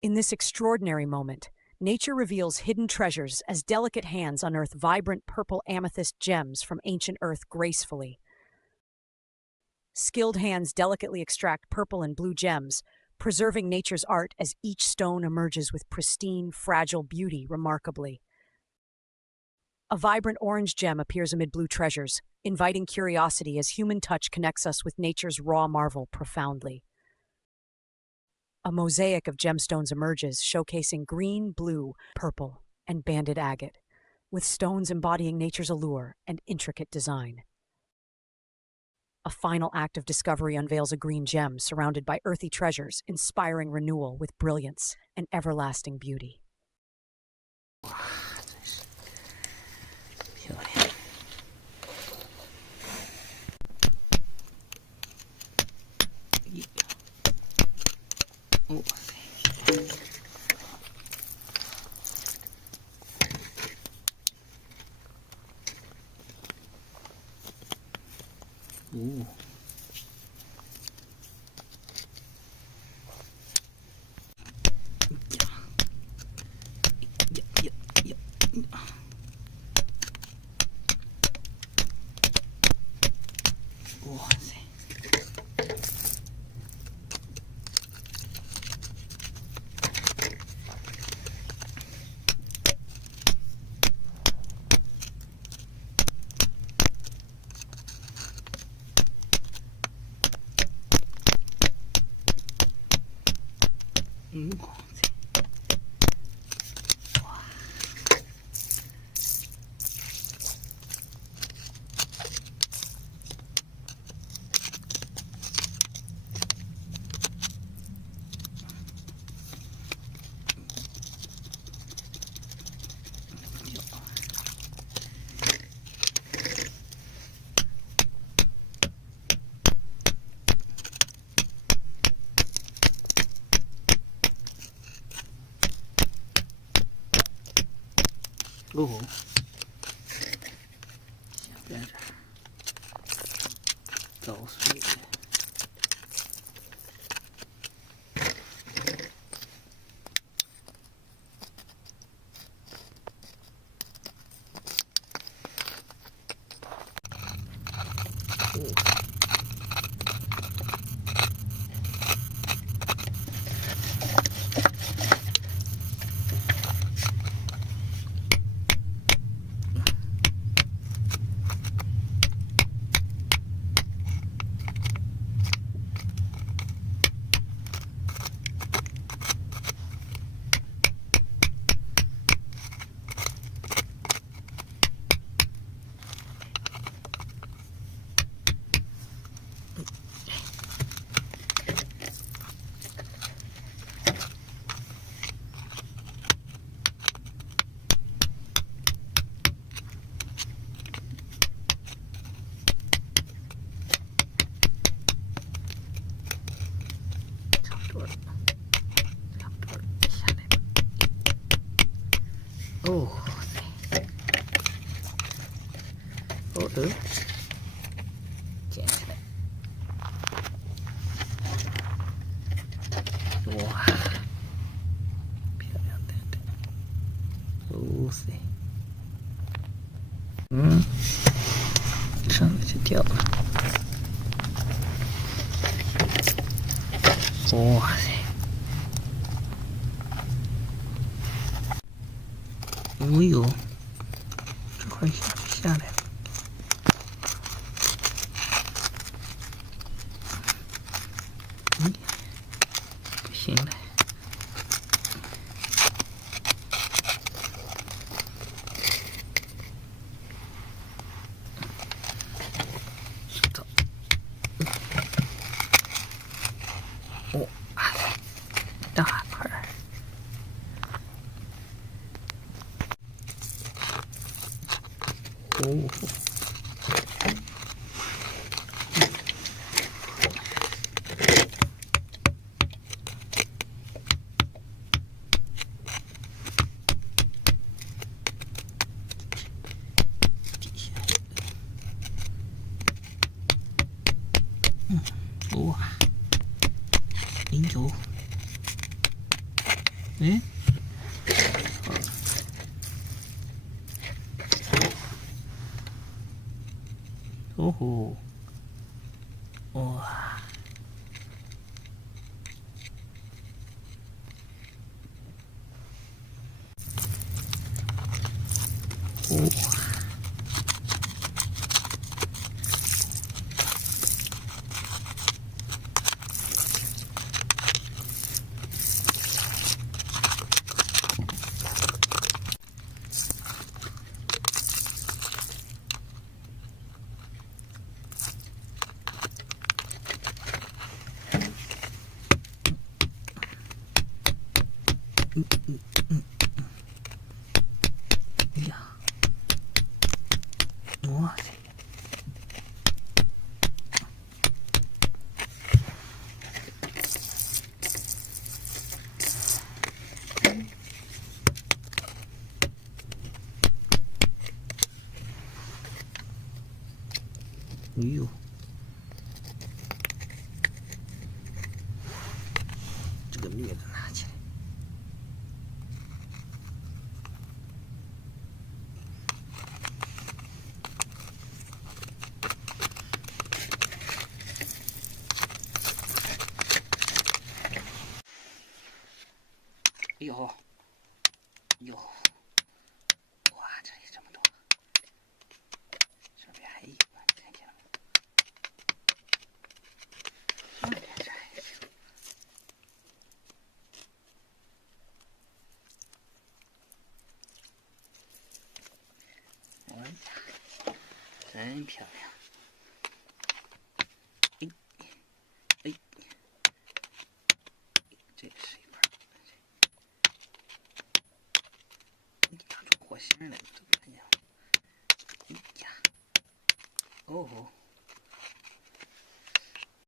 In this extraordinary moment, nature reveals hidden treasures as delicate hands unearth vibrant purple amethyst gems from ancient earth gracefully. Skilled hands delicately extract purple and blue gems, preserving nature's art as each stone emerges with pristine, fragile beauty remarkably. A vibrant orange gem appears amid blue treasures, inviting curiosity as human touch connects us with nature's raw marvel profoundly. A mosaic of gemstones emerges, showcasing green, blue, purple, and banded agate, with stones embodying nature's allure and intricate design. A final act of discovery unveils a green gem surrounded by earthy treasures, inspiring renewal with brilliance and everlasting beauty. 漂亮！哇塞！哦！呀！哇塞！哇塞！哇！哦，下边这儿遭碎了。哦，哦，捡起来！哇，漂亮的！哦塞，上面就掉了！哇塞！哦呦，这块下来了。不行了。走。哦，大块儿。哦。哇，零九。哎，哦吼，哇，哇，哎呀，哇塞！哎呦，这个镊子拿起来。哎呦，哟，哇，这也这么多，这边还有呢，看见了吗？上边这还有。哎呀，真漂亮！哎，哎，这是一块，打出火星来了，都看见了。哎呀，哦吼！